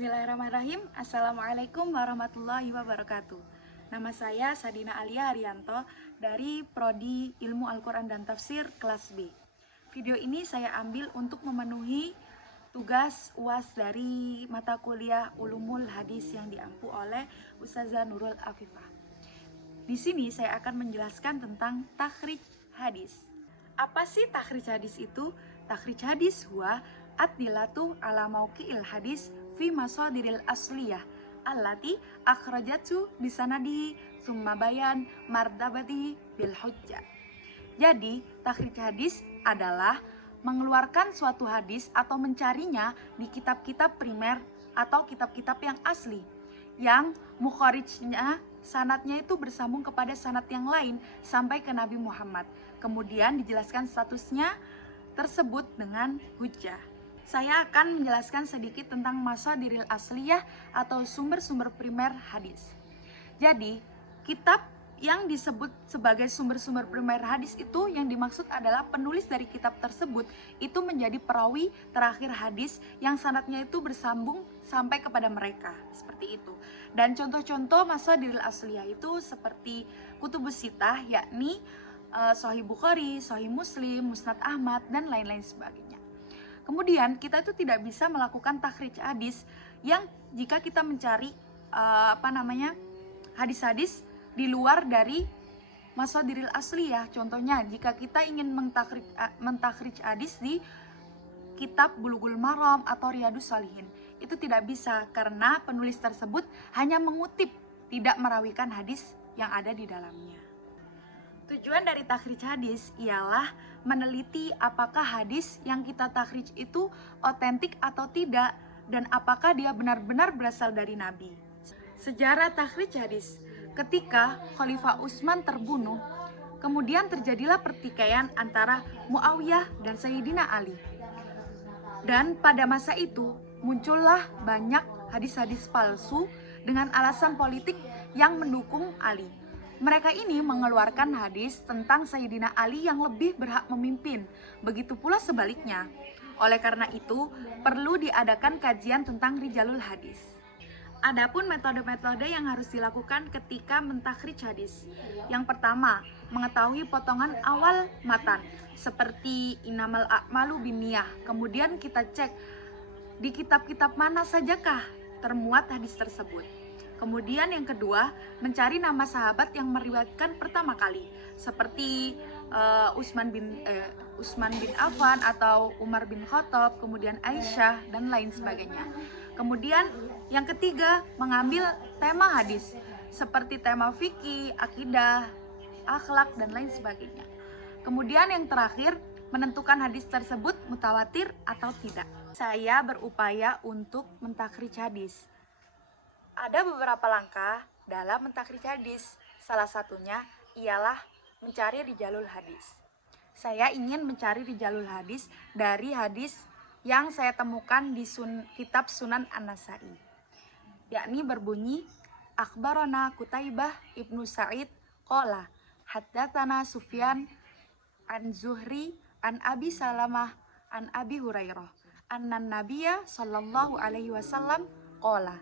Bismillahirrahmanirrahim. Assalamualaikum warahmatullahi wabarakatuh. Nama saya Sadina Alia Arianto dari Prodi Ilmu Al-Quran dan Tafsir kelas B. Video ini saya ambil untuk memenuhi tugas UAS dari mata kuliah Ulumul Hadis yang diampu oleh Ustazah Nurul Afifah. Di sini saya akan menjelaskan tentang takhrij hadis. Apa sih takhrij hadis itu? Takhrij hadis huwa ad-dilatu ala mauqi'il hadis fi masadiril asliyah allati akhrajatu bisanadi summa bayan mardabati bil hujjah. Jadi, takhrij hadis adalah mengeluarkan suatu hadis atau mencarinya di kitab-kitab primer atau kitab-kitab yang asli, yang mukharijnya sanadnya itu bersambung kepada sanad yang lain sampai ke Nabi Muhammad. Kemudian dijelaskan statusnya tersebut dengan hujjah. Saya akan menjelaskan sedikit tentang masadiril asliyah atau sumber-sumber primer hadis. Jadi, kitab yang disebut sebagai sumber-sumber primer hadis itu yang dimaksud adalah penulis dari kitab tersebut itu menjadi perawi terakhir hadis yang sanadnya itu bersambung sampai kepada mereka, seperti itu. Dan contoh-contoh masadiril asliyah itu seperti Kutubus Sittah, yakni Sahih Bukhari, Sahih Muslim, Musnad Ahmad, dan lain-lain sebagainya. Kemudian kita itu tidak bisa melakukan takhrij hadis yang jika kita mencari hadis-hadis di luar dari masadiril asliyah. Contohnya jika kita ingin mentakhrij hadis di kitab Bulughul Maram atau Riyadhus Shalihin, itu tidak bisa karena penulis tersebut hanya mengutip, tidak merawikan hadis yang ada di dalamnya. Tujuan dari takhrij hadis ialah meneliti apakah hadis yang kita takhrij itu otentik atau tidak dan apakah dia benar-benar berasal dari Nabi. Sejarah takhrij hadis. Ketika Khalifah Utsman terbunuh, kemudian terjadilah pertikaian antara Muawiyah dan Sayyidina Ali. Dan pada masa itu muncullah banyak hadis-hadis palsu dengan alasan politik yang mendukung Ali. Mereka ini mengeluarkan hadis tentang Sayyidina Ali yang lebih berhak memimpin. Begitu pula sebaliknya. Oleh karena itu, perlu diadakan kajian tentang rijalul hadis. Adapun metode-metode yang harus dilakukan ketika mentakhrij hadis. Yang pertama, mengetahui potongan awal matan seperti innamal a'malu binniyah. Kemudian kita cek di kitab-kitab mana sajakah termuat hadis tersebut. Kemudian yang kedua, mencari nama sahabat yang meriwayatkan pertama kali, seperti Utsman bin Affan atau Umar bin Khattab, kemudian Aisyah dan lain sebagainya. Kemudian yang ketiga, mengambil tema hadis, seperti tema fikih, akidah, akhlak dan lain sebagainya. Kemudian yang terakhir, menentukan hadis tersebut mutawatir atau tidak. Saya berupaya untuk mentakhrij hadis. Ada beberapa langkah dalam mentakhrij hadis. Salah satunya ialah mencari rijalul hadis. Saya ingin mencari rijalul hadis dari hadis yang saya temukan di kitab Sunan An-Nasa'i, yakni berbunyi akhbarana Qutaibah ibnu Sa'id qala haddatsana Sufyan an Zuhri an Abi Salamah an Abi Hurairah anna Nabiyya sallallahu alaihi wasallam qala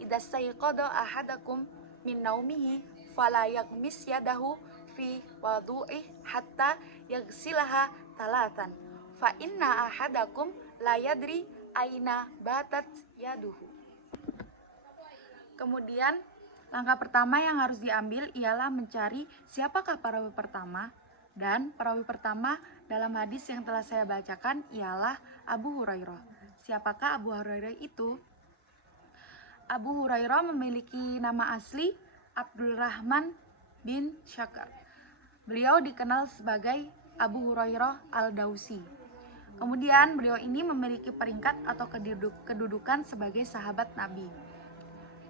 idza stayqada ahadakum min naumihi fala yaghmis yadahu fi wudu'ih hatta yaghsilaha talatan fa inna ahadakum la yadri aina batat yaduhu. Kemudian langkah pertama yang harus diambil ialah mencari siapakah perawi pertama, dan perawi pertama dalam hadis yang telah saya bacakan ialah Abu Hurairah. Siapakah Abu Hurairah itu? Abu Hurairah memiliki nama asli Abdurrahman bin Syakar. Beliau dikenal sebagai Abu Hurairah Al-Dausi. Kemudian beliau ini memiliki peringkat atau kedudukan sebagai sahabat Nabi.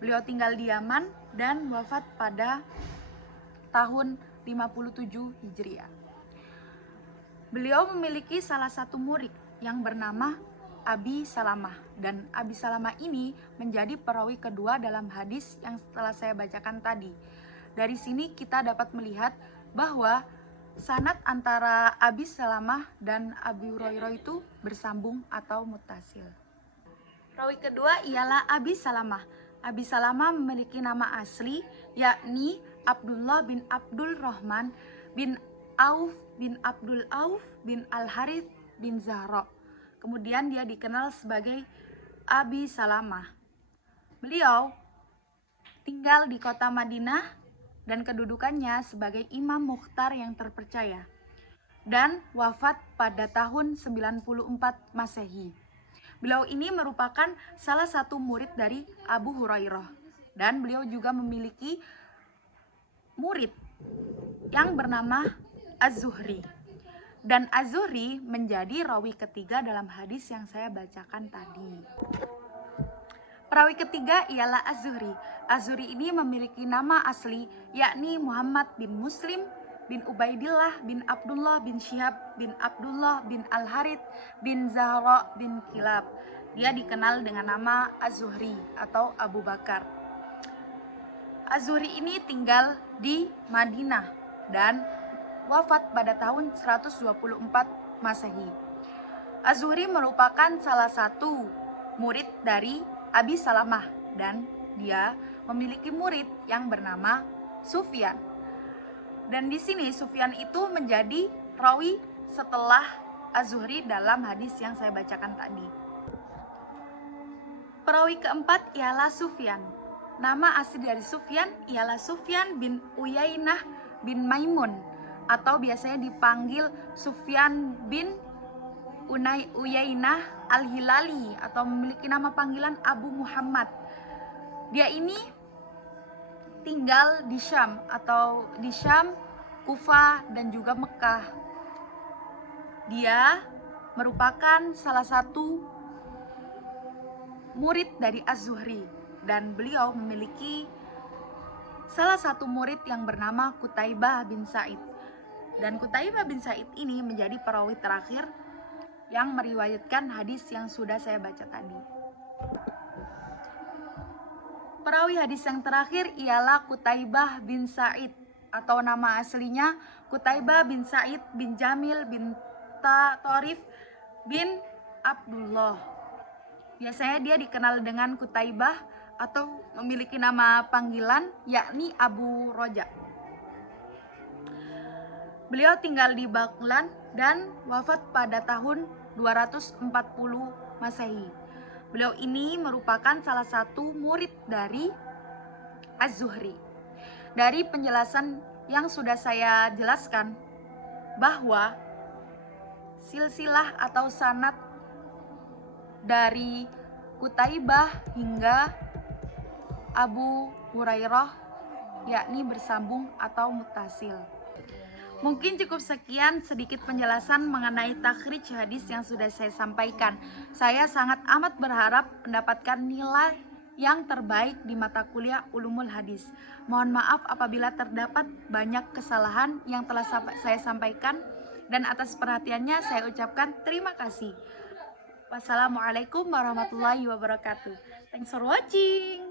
Beliau tinggal di Yaman dan wafat pada tahun 57 Hijriah. Beliau memiliki salah satu murid yang bernama Abi Salamah, dan Abi Salamah ini menjadi perawi kedua dalam hadis yang telah saya bacakan tadi. Dari sini kita dapat melihat bahwa sanad antara Abi Salamah dan Abi Hurairah itu bersambung atau muttasil. Perawi kedua ialah Abi Salamah. Abi Salamah memiliki nama asli yakni Abdullah bin Abdul Rahman bin Auf bin Abdul Auf bin Al-Harith bin Zahra. Kemudian dia dikenal sebagai Abi Salamah. Beliau tinggal di kota Madinah dan kedudukannya sebagai Imam Mukhtar yang terpercaya dan wafat pada tahun 94 Masehi. Beliau ini merupakan salah satu murid dari Abu Hurairah dan beliau juga memiliki murid yang bernama Az-Zuhri. Dan Az-Zuhri menjadi rawi ketiga dalam hadis yang saya bacakan tadi. Perawi ketiga ialah Az-Zuhri. Az-Zuhri ini memiliki nama asli yakni Muhammad bin Muslim bin Ubaidillah bin Abdullah bin Syihab bin Abdullah bin Al-Harith bin Zahra bin Kilab. Dia dikenal dengan nama Az-Zuhri atau Abu Bakar. Az-Zuhri ini tinggal di Madinah dan wafat pada tahun 124 Masehi. Az-Zuhri merupakan salah satu murid dari Abi Salamah dan dia memiliki murid yang bernama Sufyan. Dan di sini Sufyan itu menjadi rawi setelah Az-Zuhri dalam hadis yang saya bacakan tadi. Perawi keempat ialah Sufyan. Nama asli dari Sufyan ialah Sufyan bin Uyainah bin Maimun atau biasanya dipanggil Sufyan bin Uyainah Al-Hilali atau memiliki nama panggilan Abu Muhammad. Dia ini tinggal di Syam atau di Syam, Kufah dan juga Mekah. Dia merupakan salah satu murid dari Az-Zuhri dan beliau memiliki salah satu murid yang bernama Qutaibah bin Sa'id. Dan Qutaibah bin Sa'id ini menjadi perawi terakhir yang meriwayatkan hadis yang sudah saya baca tadi. Perawi hadis yang terakhir ialah Qutaibah bin Sa'id atau nama aslinya Qutaibah bin Sa'id bin Jamil bin Tarif bin Abdullah. Biasanya dia dikenal dengan Qutaibah atau memiliki nama panggilan yakni Abu Roja. Beliau tinggal di Baglan dan wafat pada tahun 240 Masehi. Beliau ini merupakan salah satu murid dari Az-Zuhri. Dari penjelasan yang sudah saya jelaskan bahwa silsilah atau sanad dari Qutaibah hingga Abu Hurairah yakni bersambung atau muttasil. Mungkin cukup sekian sedikit penjelasan mengenai takhrij hadis yang sudah saya sampaikan. Saya sangat amat berharap mendapatkan nilai yang terbaik di mata kuliah Ulumul Hadis. Mohon maaf apabila terdapat banyak kesalahan yang telah saya sampaikan, dan atas perhatiannya saya ucapkan terima kasih. Wassalamualaikum warahmatullahi wabarakatuh. Thanks for watching.